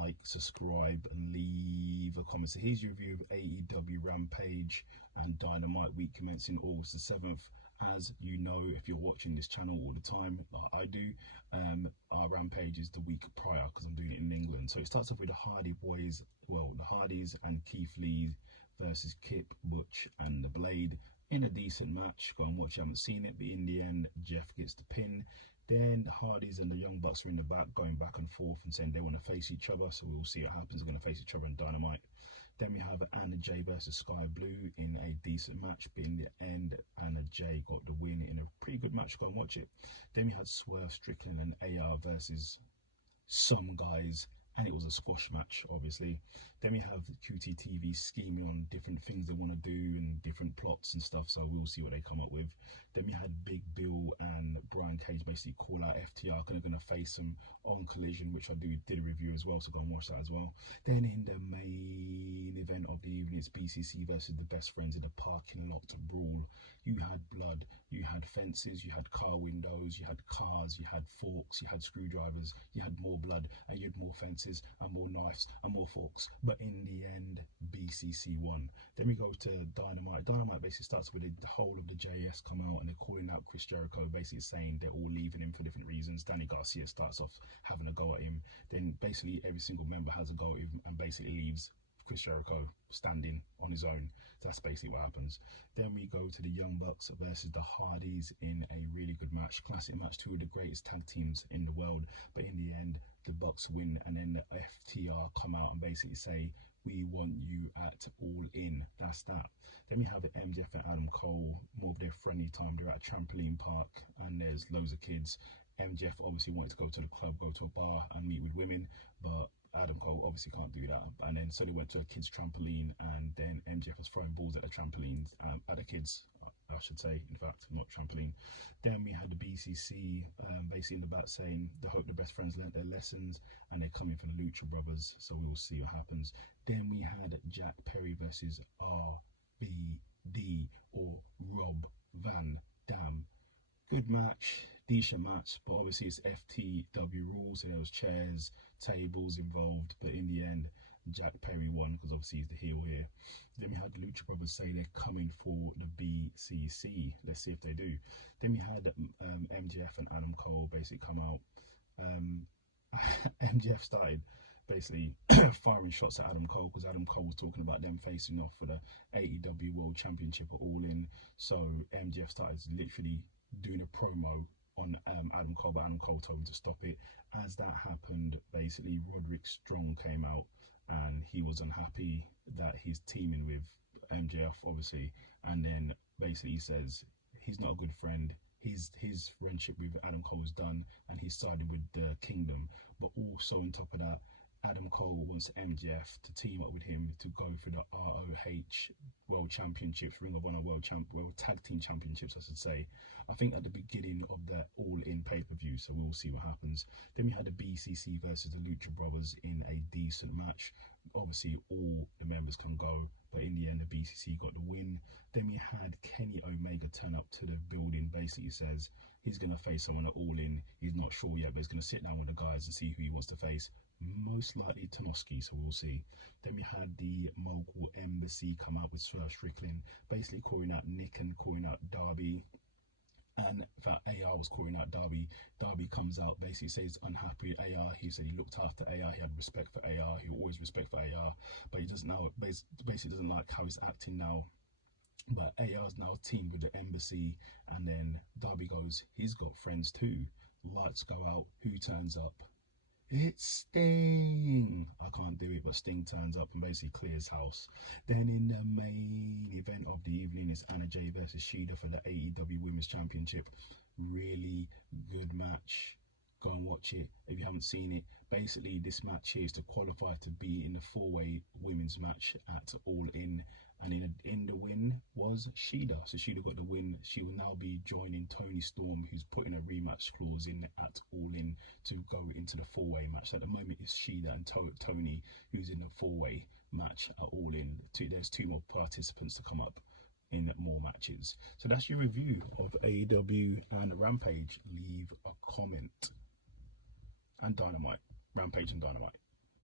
like, subscribe, and leave a comment. So here's your review of AEW Rampage and Dynamite week commencing August the 7th. As you know, if you're watching this channel all the time, like I do, our Rampage is the week prior because I'm doing it in England. So it starts off with the Hardy Boys, well, the Hardys and Keith Lee versus Kip, Butch, and the Blade in a decent match. Go and watch, you haven't seen it, but in the end, Jeff gets the pin. Then the Hardys and the Young Bucks are in the back going back and forth and saying they want to face each other, so we'll see what happens. They're going to face each other in Dynamite. Then we have Anna Jay versus Sky Blue in a decent match, but in the end, Anna Jay got the win in a pretty good match. Go and watch it. Then we had Swerve Strickland and AR versus some guys, and it was a squash match, obviously. Then we have QTTV scheming on different things they want to do and different plots and stuff, so we'll see what they come up with. Then we had Big Bill and Brian Cage basically call out FTR, because they're going to face them on Collision, which I did a review as well, so go and watch that as well. Then in the main event of the evening, it's BCC versus the Best Friends in the parking lot brawl. You had blood, you had fences, you had car windows, you had cars, you had forks, you had screwdrivers, you had more blood, and you had more fences and more knives and more forks. But in the end, BCC won. Then we go to Dynamite. Dynamite basically starts with the whole of the JS come out and they're calling out Chris Jericho, basically saying they're all leaving him for different reasons. Danny Garcia starts off having a go at him. Then basically every single member has a go at him and basically leaves Chris Jericho standing on his own. That's basically what happens. Then we go to the Young Bucks versus the Hardys in a really good match, classic match, two of the greatest tag teams in the world. But in the end, the Bucks win, and then the FTR come out and basically say, we want you at All In. That's that. Then we have MJF and Adam Cole, more of their friendly time. They're at a trampoline park and there's loads of kids. MJF obviously wanted to go to the club, go to a bar and meet with women, but Adam Cole obviously can't do that. And then so they went to a kids trampoline, and then MJF was throwing balls at the trampolines, at the kids, I should say, in fact, not trampoline. Then we had the BCC basically in the back saying they hope the Best Friends learnt their lessons and they're coming for the Lucha Brothers, so we'll see what happens. Then we had Jack Perry versus RVD, or Rob Van Dam. Good match, decent match, but obviously it's FTW rules, so there was chairs, tables involved, but in the end Jack Perry won because obviously he's the heel here. Then we had the Lucha Brothers say they're coming for the BCC. Let's see if they do. Then we had MJF and Adam Cole basically come out. MJF started basically firing shots at Adam Cole because Adam Cole was talking about them facing off for the AEW World Championship at All In. So MJF started literally doing a promo on Adam Cole, but Adam Cole told him to stop it. As that happened, basically Roderick Strong came out and he was unhappy that he's teaming with MJF, obviously, and then basically he says he's not a good friend. His friendship with Adam Cole is done and he's sided with the Kingdom. But also on top of that, Adam Cole wants MJF to team up with him to go for the ROH World Championships, Ring of Honor World Tag Team Championships, I should say. I think at the beginning of the All In pay-per-view, so we'll see what happens. Then we had the BCC versus the Lucha Brothers in a decent match. Obviously, all the members can go, but in the end, the BCC got the win. Then we had Kenny Omega turn up to the building, basically says he's going to face someone at All In. He's not sure yet, but he's going to sit down with the guys and see who he wants to face. Most likely Tanoski, so we'll see. Then we had the Mogul Embassy come out with Swerve Strickland, basically calling out Nick and calling out Darby. And in fact, AR was calling out Darby. Darby comes out, basically says unhappy with AR. He said he looked after AR, he had respect for AR, he always respect for AR, but he doesn't now basically doesn't like how he's acting now. But AR's now teamed with the Embassy, and then Darby goes, he's got friends too. Lights go out, who turns up? It's Sting. I can't do it, but Sting turns up and basically clears house. Then in the main event of the evening is Anna Jay versus Shida for the AEW Women's Championship. Really good match. Go and watch it if you haven't seen it. Basically, this match here is to qualify to be in the four-way women's match at All In. And in the win was Shida. So Shida got the win. She will now be joining Toni Storm, who's putting a rematch clause in at All In to go into the four-way match. At the moment, it's Shida and Toni who's in the four-way match at All In. There's two more participants to come up in more matches. So that's your review of AEW and Rampage. Leave a comment. And Dynamite. Rampage and Dynamite.